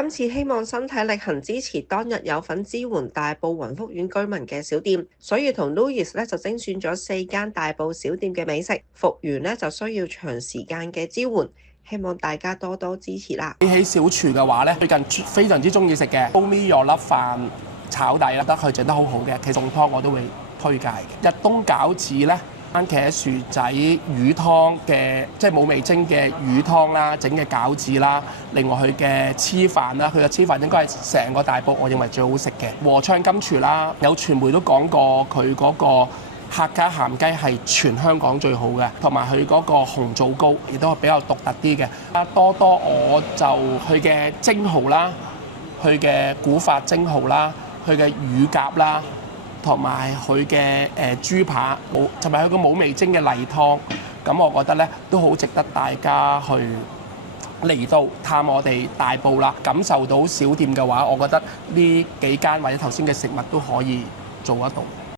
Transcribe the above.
今次希望身體力行支持當日有份支援大埔雲福苑居民嘅小店，所以同 Louis 咧就精選咗4間大埔小店嘅美食。復原咧就需要長時間嘅支援，希望大家多多支持啦。比起小廚嘅話咧，最近非常之中意食嘅煲咪肉粒飯炒底啦，得佢整得好好嘅，其實餸湯我都會推介嘅。日東餃子咧。番茄薯仔魚湯嘅，即係冇味精嘅魚湯啦，整嘅餃子啦，另外佢嘅黐飯啦，佢嘅黐飯應該係成個大埔我認為最好食嘅。和昌金廚啦，有傳媒都講過佢嗰個客家鹹雞係全香港最好嘅，同埋佢嗰個紅棗糕亦都係比較獨特啲嘅。多多我就佢嘅蒸蠔啦，佢嘅古法蒸蠔啦，佢嘅乳鴿啦。同埋佢嘅豬扒，同埋佢個冇味精嘅例湯，咁我覺得咧都好值得大家去嚟到探我哋大埔啦，感受到小店嘅話，我覺得呢幾間或者頭先嘅食物都可以做得到。